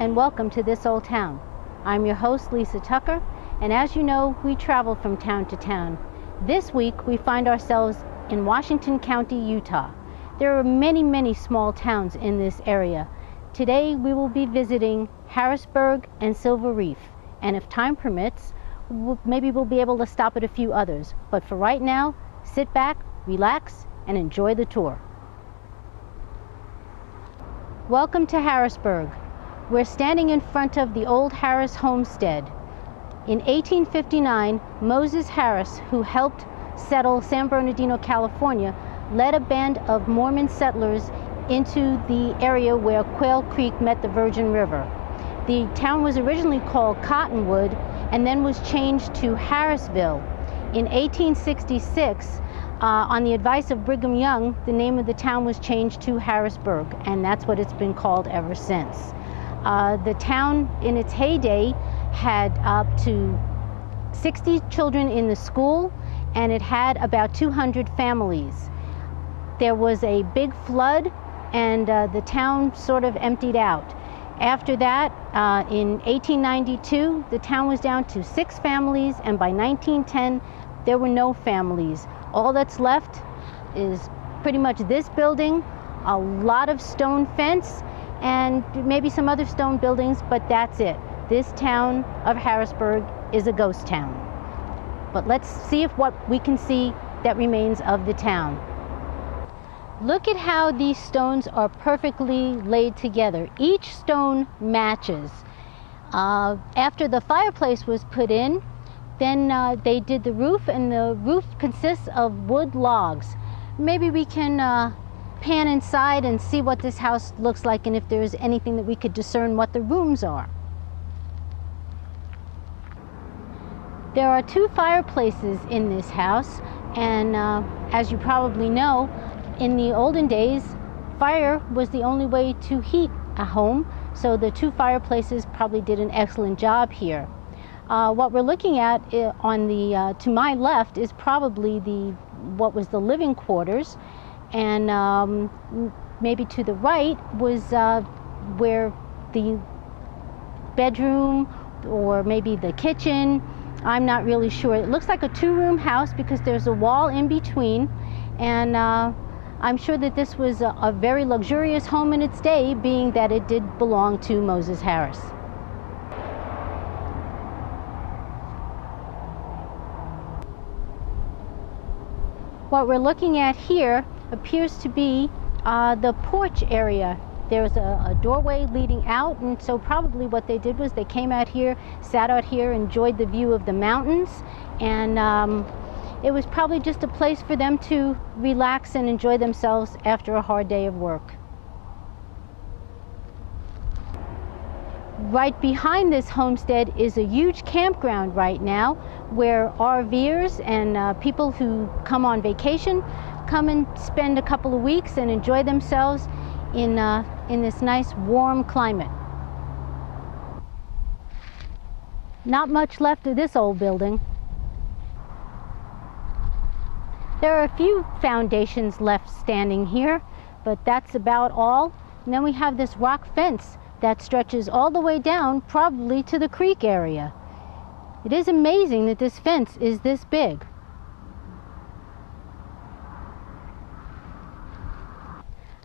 And welcome to This Old Town. I'm your host, Lisa Tucker, and as you know, we travel from town to town. This week, we find ourselves in Washington County, Utah. There are many small towns in this area. Today, we will be visiting Harrisburg and Silver Reef, and if time permits, maybe we'll be able to stop at a few others. But for right now, sit back, relax, and enjoy the tour. Welcome to Harrisburg. We're standing in front of the old Harris homestead. In 1859, Moses Harris, who helped settle San Bernardino, California, led a band of Mormon settlers into the area where Quail Creek met the Virgin River. The town was originally called Cottonwood and then was changed to Harrisville. In 1866, on the advice of Brigham Young, the name of the town was changed to Harrisburg, and that's what it's been called ever since. The town in its heyday had up to 60 children in the school, and it had about 200 families. There was a big flood, and the town sort of emptied out. After that, in 1892, the town was down to 6 families, and by 1910, there were no families. All that's left is pretty much this building, a lot of stone fence, and maybe some other stone buildings, but that's it. This town of Harrisburg is a ghost town. But let's see if what we can see that remains of the town. Look at how these stones are perfectly laid together. Each stone matches. After the fireplace was put in, then they did the roof, and the roof consists of wood logs. Maybe we can pan inside and see what this house looks like, and if there's anything that we could discern what the rooms are. There are 2 fireplaces in this house, and as you probably know, in the olden days, fire was the only way to heat a home, so the 2 fireplaces probably did an excellent job here. What we're looking at on the to my left is probably what was the living quarters, and maybe to the right was where the bedroom or maybe the kitchen. I'm not really sure. It looks like a 2-room house because there's a wall in between, and I'm sure that this was a very luxurious home in its day, being that it did belong to Moses Harris. What we're looking at here appears to be the porch area. There's a doorway leading out, and so probably what they did was they came out here, sat out here, enjoyed the view of the mountains, and it was probably just a place for them to relax and enjoy themselves after a hard day of work. Right behind this homestead is a huge campground right now where RVers and people who come on vacation come and spend a couple of weeks and enjoy themselves in this nice warm climate. Not much left of this old building. There are a few foundations left standing here, but that's about all. And then we have this rock fence that stretches all the way down, probably to the creek area. It is amazing that this fence is this big.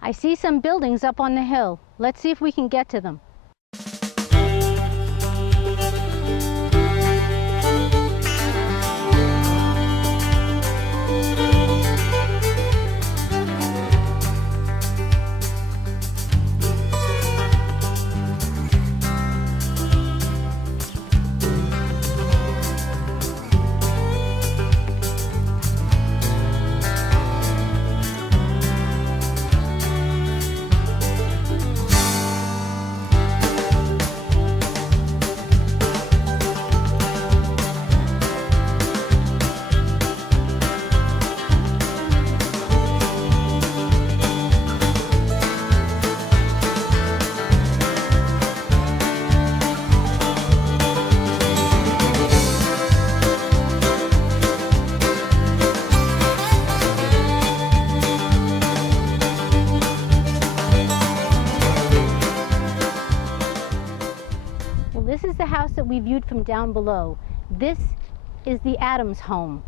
I see some buildings up on the hill. Let's see if we can get to them. house that we viewed from down below. This is the Adams home.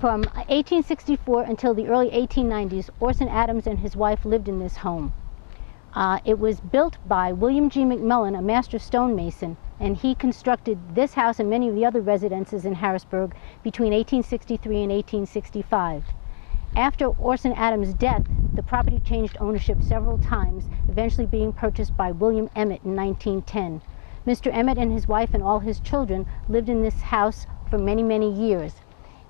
From 1864 until the early 1890s, Orson Adams and his wife lived in this home. It was built by William G. McMillan, a master stonemason, and he constructed this house and many of the other residences in Harrisburg between 1863 and 1865. After Orson Adams' death, the property changed ownership several times, eventually being purchased by William Emmett in 1910. Mr. Emmett and his wife and all his children lived in this house for many, many years.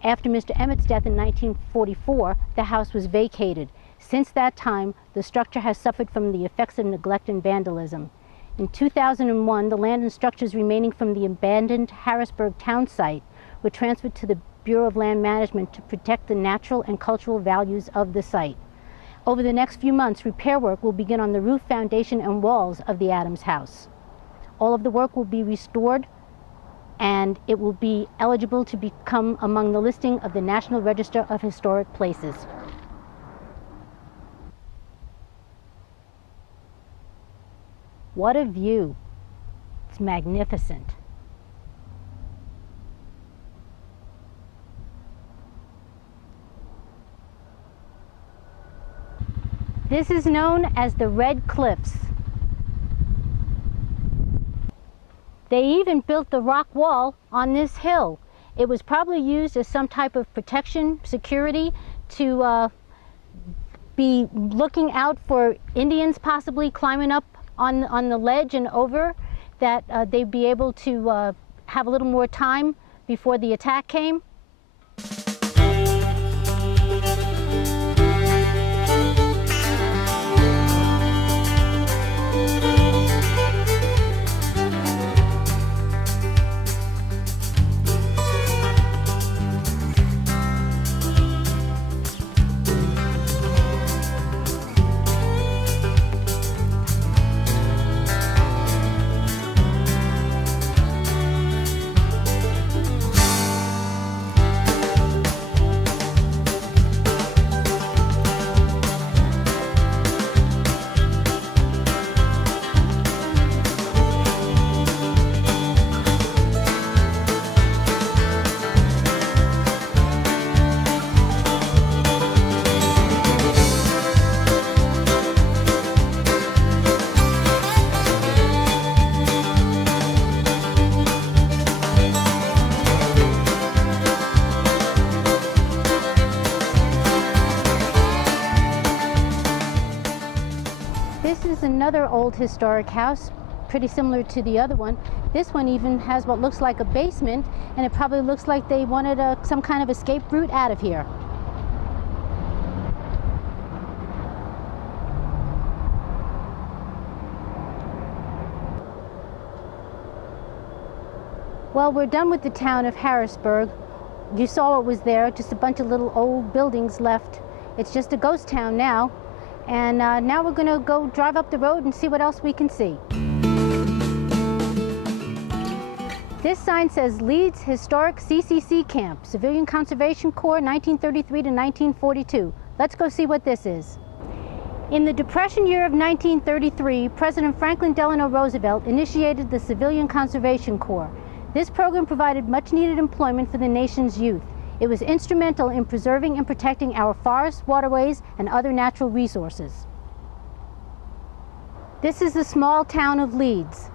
After Mr. Emmett's death in 1944, the house was vacated. Since that time, the structure has suffered from the effects of neglect and vandalism. In 2001, the land and structures remaining from the abandoned Harrisburg town site were transferred to the Bureau of Land Management to protect the natural and cultural values of the site. Over the next few months, repair work will begin on the roof, foundation, and walls of the Adams house. All of the work will be restored, and it will be eligible to become among the listing of the National Register of Historic Places. What a view. It's magnificent. This is known as the Red Cliffs. They even built the rock wall on this hill. It was probably used as some type of protection, security, to be looking out for Indians possibly climbing up on the ledge and over, that they'd be able to have a little more time before the attack came. This is another old historic house, pretty similar to the other one. This one even has what looks like a basement, and it probably looks like they wanted some kind of escape route out of here. Well, we're done with the town of Harrisburg. You saw what was there, just a bunch of little old buildings left. It's just a ghost town now. And now we're going to go drive up the road and see what else we can see. This sign says Leeds Historic CCC Camp, Civilian Conservation Corps, 1933 to 1942. Let's go see what this is. In the Depression year of 1933, President Franklin Delano Roosevelt initiated the Civilian Conservation Corps. This program provided much-needed employment for the nation's youth. It was instrumental in preserving and protecting our forests, waterways, and other natural resources. This is the small town of Leeds.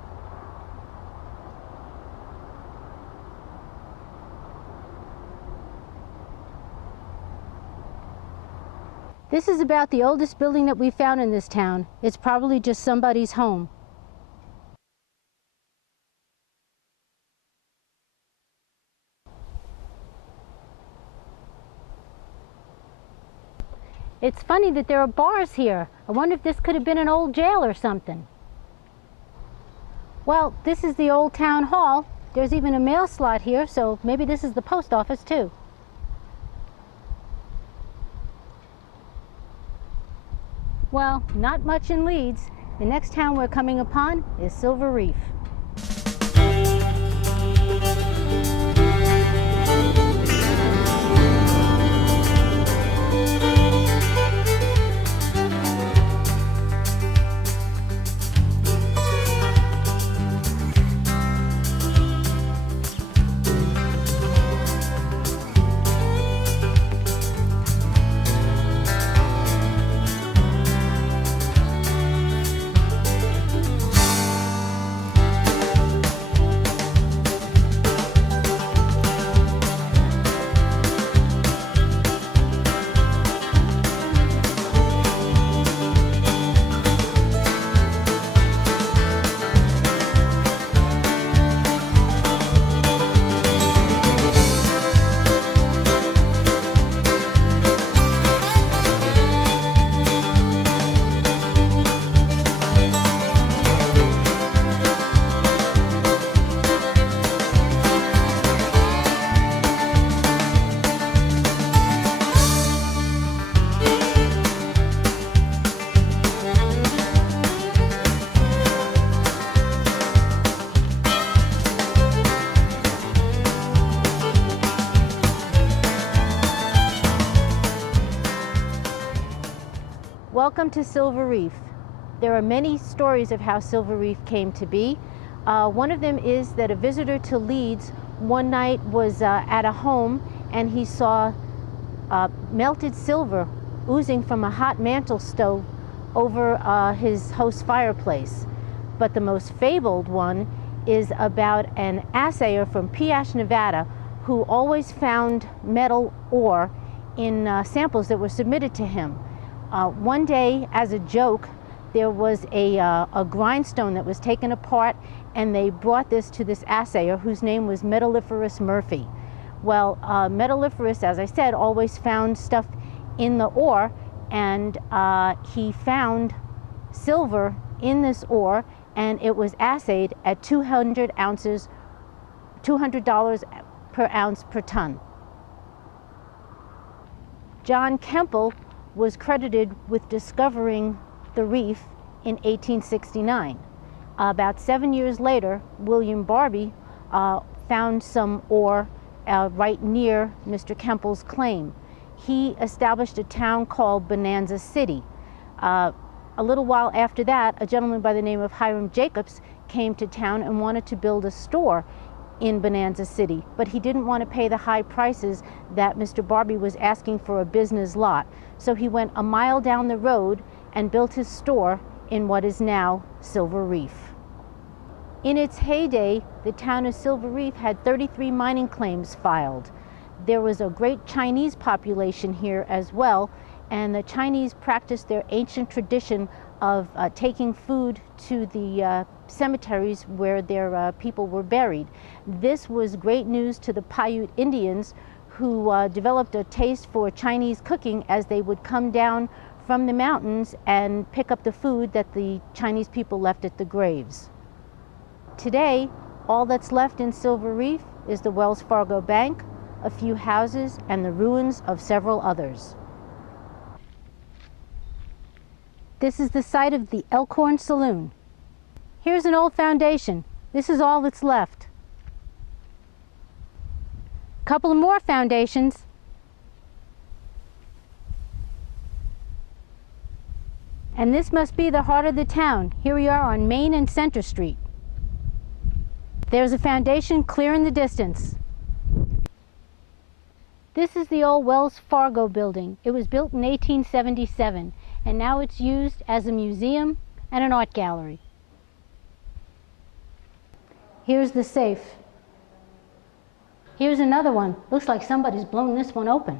This is about the oldest building that we found in this town. It's probably just somebody's home. It's funny that there are bars here. I wonder if this could have been an old jail or something. Well, this is the old town hall. There's even a mail slot here, so maybe this is the post office too. Well, not much in Leeds. The next town we're coming upon is Silver Reef. Welcome to Silver Reef. There are many stories of how Silver Reef came to be. One of them is that a visitor to Leeds one night was at a home and he saw melted silver oozing from a hot mantel stove over his host's fireplace. But the most fabled one is about an assayer from Porch, Nevada, who always found metal ore in samples that were submitted to him. One day, as a joke, there was a grindstone that was taken apart, and they brought this to this assayer whose name was Metalliferous Murphy. Well, Metalliferous, as I said, always found stuff in the ore, and he found silver in this ore, and it was assayed at $200 per ounce per ton. John Kemble was credited with discovering the reef in 1869. About 7 years later, William Barbie found some ore right near Mr. Kemble's claim. He established a town called Bonanza City. A little while after that, a gentleman by the name of Hiram Jacobs came to town and wanted to build a store in Bonanza City, but he didn't want to pay the high prices that Mr. Barbie was asking for a business lot. So he went a mile down the road and built his store in what is now Silver Reef. In its heyday, the town of Silver Reef had 33 mining claims filed. There was a great Chinese population here as well, and the Chinese practiced their ancient tradition of taking food to the cemeteries where their people were buried. This was great news to the Paiute Indians, who developed a taste for Chinese cooking as they would come down from the mountains and pick up the food that the Chinese people left at the graves. Today, all that's left in Silver Reef is the Wells Fargo Bank, a few houses, and the ruins of several others. This is the site of the Elkhorn Saloon. Here's an old foundation. This is all that's left. A couple of more foundations. And this must be the heart of the town. Here we are on Main and Center Street. There's a foundation clear in the distance. This is the old Wells Fargo building. It was built in 1877, and now it's used as a museum and an art gallery. Here's the safe. Here's another one. Looks like somebody's blown this one open.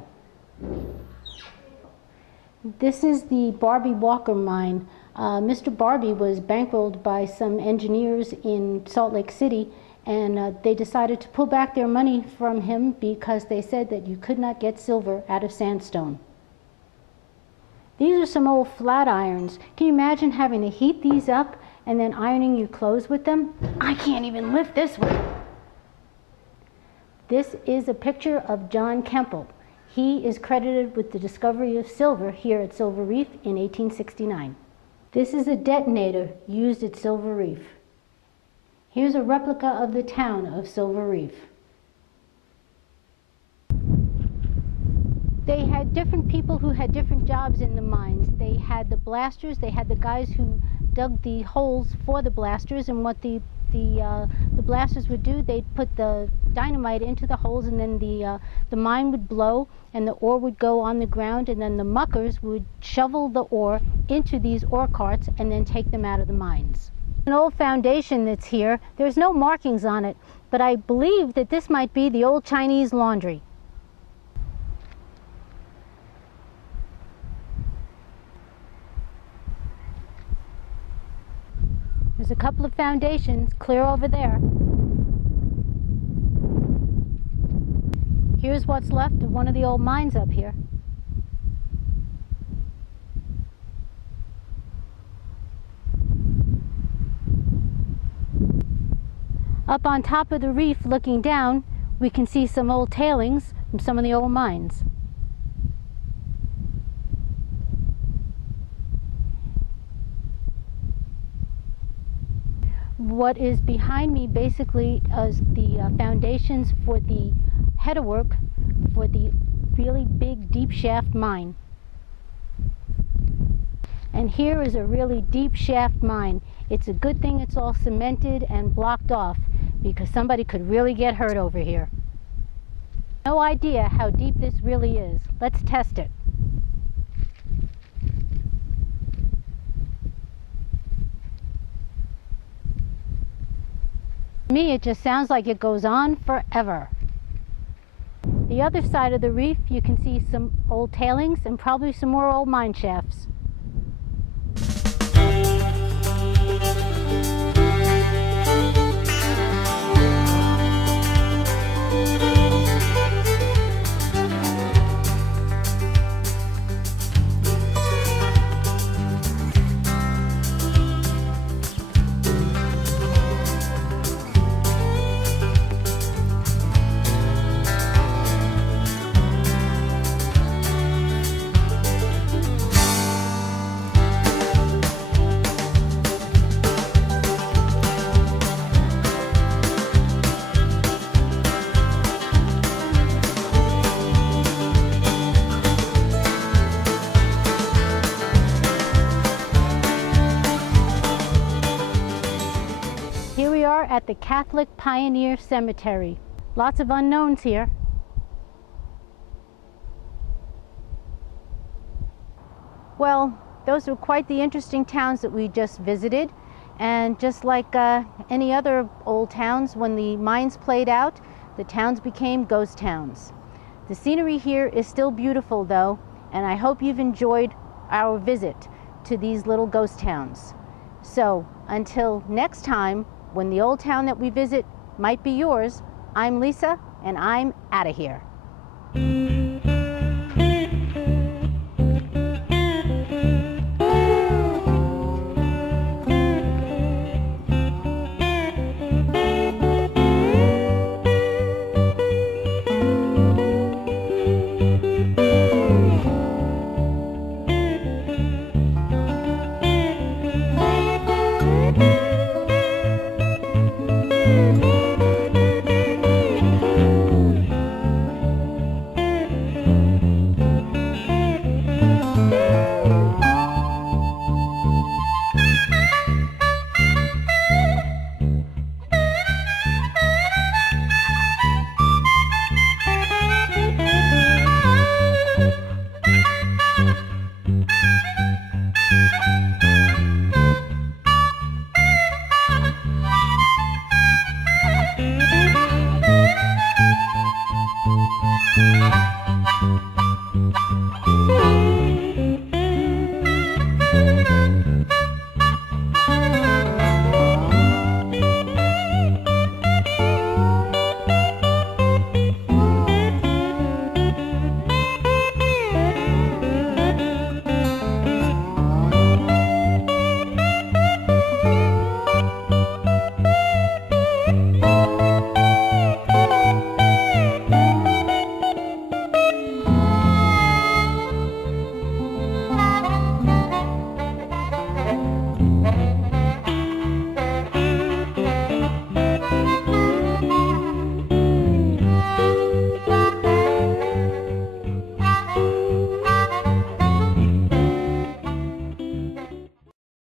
This is the Barbie Walker mine. Mr. Barbie was bankrolled by some engineers in Salt Lake City, and they decided to pull back their money from him because they said that you could not get silver out of sandstone. These are some old flat irons. Can you imagine having to heat these up and then ironing your clothes with them? I can't even lift this one. This is a picture of John Kemble. He is credited with the discovery of silver here at Silver Reef in 1869. This is a detonator used at Silver Reef. Here's a replica of the town of Silver Reef. They had different people who had different jobs in the mines. They had the blasters, they had the guys who dug the holes for the blasters, and what the blasters would do, they'd put the dynamite into the holes, and then the mine would blow and the ore would go on the ground, and then the muckers would shovel the ore into these ore carts and then take them out of the mines. An old foundation that's here. There's no markings on it, but I believe that this might be the old Chinese laundry. There's a couple of foundations clear over there. Here's what's left of one of the old mines up here. Up on top of the reef looking down, we can see some old tailings from some of the old mines. What is behind me basically is the foundations for the headerwork for the really big deep shaft mine. And here is a really deep shaft mine. It's a good thing it's all cemented and blocked off, because somebody could really get hurt over here. No idea how deep this really is. Let's test it. To me, it just sounds like it goes on forever. The other side of the reef, you can see some old tailings and probably some more old mine shafts. Here we are at the Catholic Pioneer Cemetery. Lots of unknowns here. Well, those were quite the interesting towns that we just visited. And just like any other old towns, when the mines played out, the towns became ghost towns. The scenery here is still beautiful though, and I hope you've enjoyed our visit to these little ghost towns. So until next time, when the old town that we visit might be yours, I'm Lisa, and I'm out of here.